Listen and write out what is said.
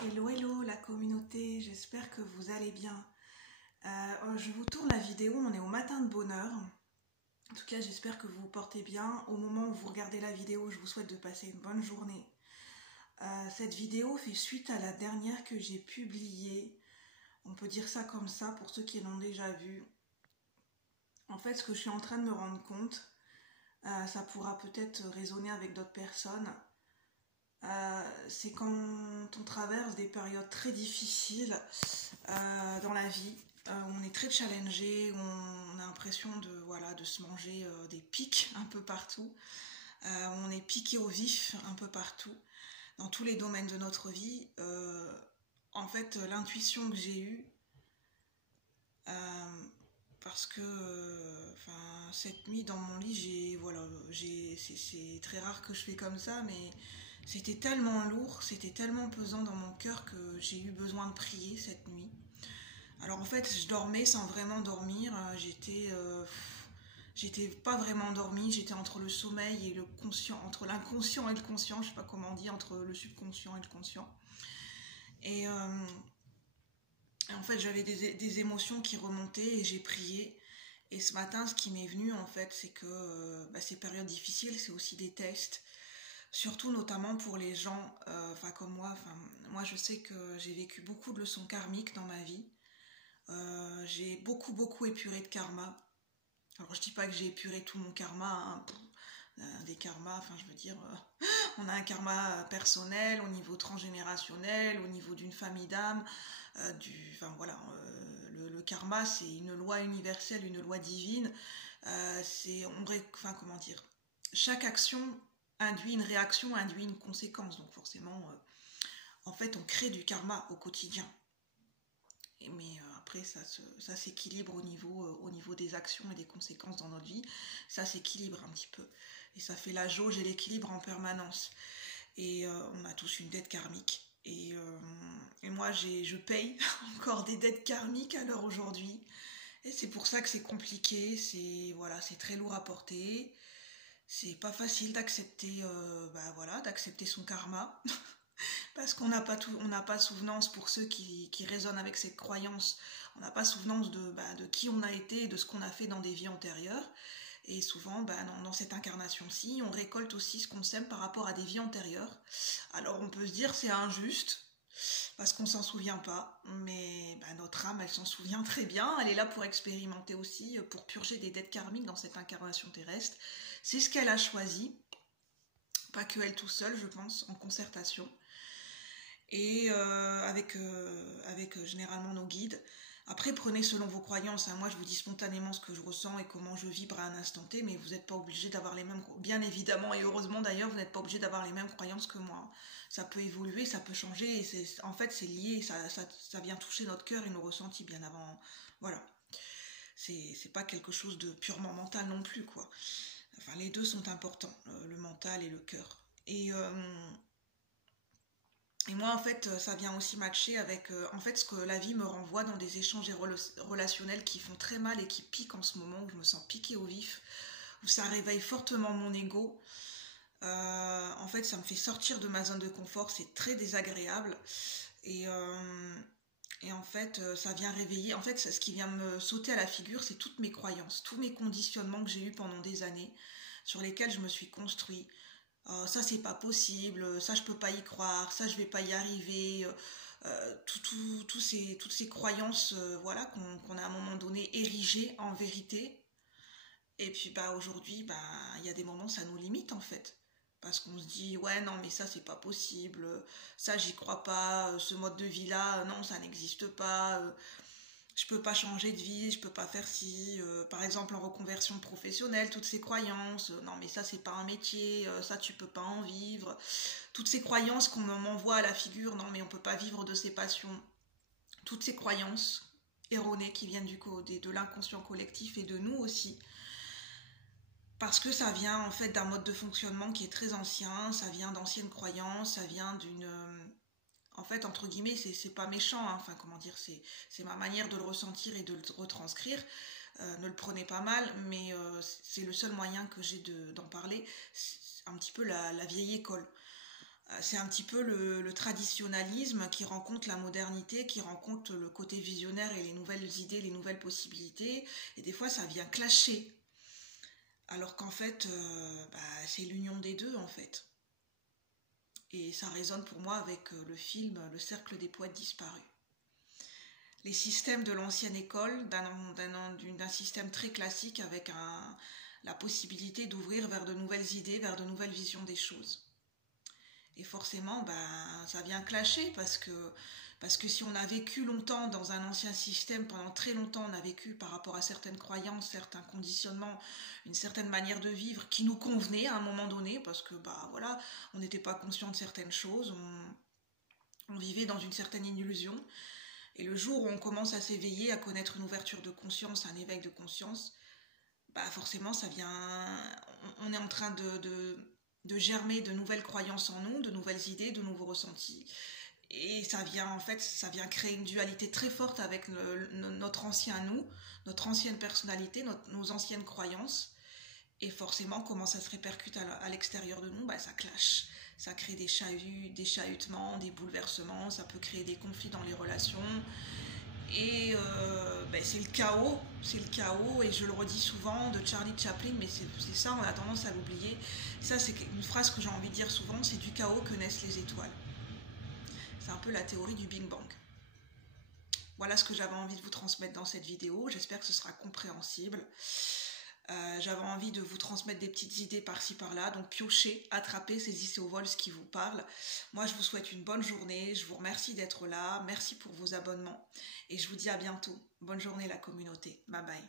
Hello hello la communauté, j'espère que vous allez bien. Je vous tourne la vidéo, on est au matin de bonne heure. En tout cas j'espère que vous vous portez bien. Au moment où vous regardez la vidéo, je vous souhaite de passer une bonne journée. Cette vidéo fait suite à la dernière que j'ai publiée. On peut dire ça comme ça pour ceux qui l'ont déjà vue. En fait ce que je suis en train de me rendre compte, ça pourra peut-être résonner avec d'autres personnes. C'est quand on traverse des périodes très difficiles dans la vie, où on est très challengé, où on a l'impression de se manger des pics un peu partout, où on est piqué au vif un peu partout, dans tous les domaines de notre vie. En fait, l'intuition que j'ai eue, parce que cette nuit dans mon lit, c'est très rare que je fais comme ça, mais c'était tellement lourd, c'était tellement pesant dans mon cœur que j'ai eu besoin de prier cette nuit. Alors en fait, je dormais sans vraiment dormir. J'étais pas vraiment endormie. J'étais entre le sommeil et le conscient, entre l'inconscient et le conscient. Je sais pas comment on dit, entre le subconscient et le conscient. Et en fait, j'avais des émotions qui remontaient et j'ai prié. Et ce matin, ce qui m'est venu en fait, c'est que ces périodes difficiles, c'est aussi des tests. Surtout notamment pour les gens, comme moi. Moi, je sais que j'ai vécu beaucoup de leçons karmiques dans ma vie. J'ai beaucoup épuré de karma. Alors je dis pas que j'ai épuré tout mon karma, hein, des karmas, je veux dire, on a un karma personnel, au niveau transgénérationnel, au niveau d'une famille d'âme, le karma c'est une loi universelle, une loi divine, comment dire, chaque action induit une réaction, induit une conséquence, donc forcément, en fait on crée du karma au quotidien. Mais après ça s'équilibre au niveau des actions et des conséquences dans notre vie, ça s'équilibre un petit peu et ça fait la jauge et l'équilibre en permanence. Et on a tous une dette karmique et moi je paye encore des dettes karmiques à l'heure aujourd'hui et c'est pour ça que c'est compliqué, c'est très lourd à porter, c'est pas facile d'accepter d'accepter son karma. Parce qu'on n'a pas on n'a pas souvenance, pour ceux qui résonnent avec cette croyance, on n'a pas souvenance de qui on a été et de ce qu'on a fait dans des vies antérieures. Et souvent, dans cette incarnation-ci, on récolte aussi ce qu'on sème par rapport à des vies antérieures. Alors on peut se dire c'est injuste, parce qu'on s'en souvient pas, mais notre âme, elle s'en souvient très bien, elle est là pour expérimenter aussi, pour purger des dettes karmiques dans cette incarnation terrestre. C'est ce qu'elle a choisi, pas que elle tout seule, je pense, en concertation. Et avec généralement nos guides. Après, prenez selon vos croyances, hein. Moi, je vous dis spontanément ce que je ressens et comment je vibre à un instant T, mais vous n'êtes pas obligé d'avoir les mêmes... Bien évidemment, et heureusement d'ailleurs, vous n'êtes pas obligé d'avoir les mêmes croyances que moi. Ça peut évoluer, ça peut changer, et en fait, c'est lié, ça vient toucher notre cœur et nos ressentis bien avant... Voilà. C'est pas quelque chose de purement mental non plus, quoi. Enfin, les deux sont importants, le mental et le cœur. Et moi, en fait, ça vient aussi matcher avec en fait ce que la vie me renvoie dans des échanges relationnels qui font très mal et qui piquent en ce moment, où je me sens piquée au vif, où ça réveille fortement mon ego. En fait, ça me fait sortir de ma zone de confort, c'est très désagréable. Et en fait, ça vient réveiller. En fait, ce qui vient me sauter à la figure, c'est toutes mes croyances, tous mes conditionnements que j'ai eus pendant des années, sur lesquels je me suis construit. Ça c'est pas possible, ça je peux pas y croire, ça je vais pas y arriver, toutes ces croyances qu'on a à un moment donné érigées en vérité. Et puis aujourd'hui, il y a des moments ça nous limite en fait. Parce qu'on se dit ouais non mais ça c'est pas possible, ça j'y crois pas, ce mode de vie là, non ça n'existe pas, je peux pas changer de vie, je peux pas faire ci, par exemple en reconversion professionnelle, toutes ces croyances, non mais ça c'est pas un métier, ça tu peux pas en vivre, toutes ces croyances qu'on m'envoie à la figure, non mais on peut pas vivre de ses passions, toutes ces croyances erronées qui viennent de l'inconscient collectif et de nous aussi, parce que ça vient en fait d'un mode de fonctionnement qui est très ancien, ça vient d'anciennes croyances, ça vient d'une... En fait, entre guillemets, c'est pas méchant, hein. Enfin, comment dire, c'est ma manière de le ressentir et de le retranscrire. Ne le prenez pas mal, mais c'est le seul moyen que j'ai d'en parler. C'est un petit peu la vieille école. C'est un petit peu le traditionnalisme qui rencontre la modernité, qui rencontre le côté visionnaire et les nouvelles idées, les nouvelles possibilités. Et des fois, ça vient clasher. Alors qu'en fait, c'est l'union des deux, en fait. Et ça résonne pour moi avec le film Le Cercle des poètes disparus. Les systèmes de l'ancienne école, d'un système très classique avec la possibilité d'ouvrir vers de nouvelles idées, vers de nouvelles visions des choses. Et forcément, ça vient clasher parce que si on a vécu longtemps dans un ancien système, pendant très longtemps, on a vécu par rapport à certaines croyances, certains conditionnements, une certaine manière de vivre qui nous convenait à un moment donné, parce que on n'était pas conscient de certaines choses, on vivait dans une certaine illusion. Et le jour où on commence à s'éveiller, à connaître une ouverture de conscience, un éveil de conscience, forcément, on est en train de germer de nouvelles croyances en nous, de nouvelles idées, de nouveaux ressentis. Et ça vient créer une dualité très forte avec notre ancien nous, notre ancienne personnalité, nos anciennes croyances. Et forcément, comment ça se répercute à l'extérieur de nous, ça clash. Ça crée des chahutements, des bouleversements, ça peut créer des conflits dans les relations. Et c'est le chaos, et je le redis souvent, de Charlie Chaplin, mais c'est ça, on a tendance à l'oublier. Ça, c'est une phrase que j'ai envie de dire souvent, c'est du chaos que naissent les étoiles. C'est un peu la théorie du Big Bang. Voilà ce que j'avais envie de vous transmettre dans cette vidéo, j'espère que ce sera compréhensible. J'avais envie de vous transmettre des petites idées par-ci par-là, donc piochez, attrapez, saisissez au vol ce qui vous parle. Moi je vous souhaite une bonne journée, je vous remercie d'être là, merci pour vos abonnements et je vous dis à bientôt. Bonne journée la communauté, bye bye.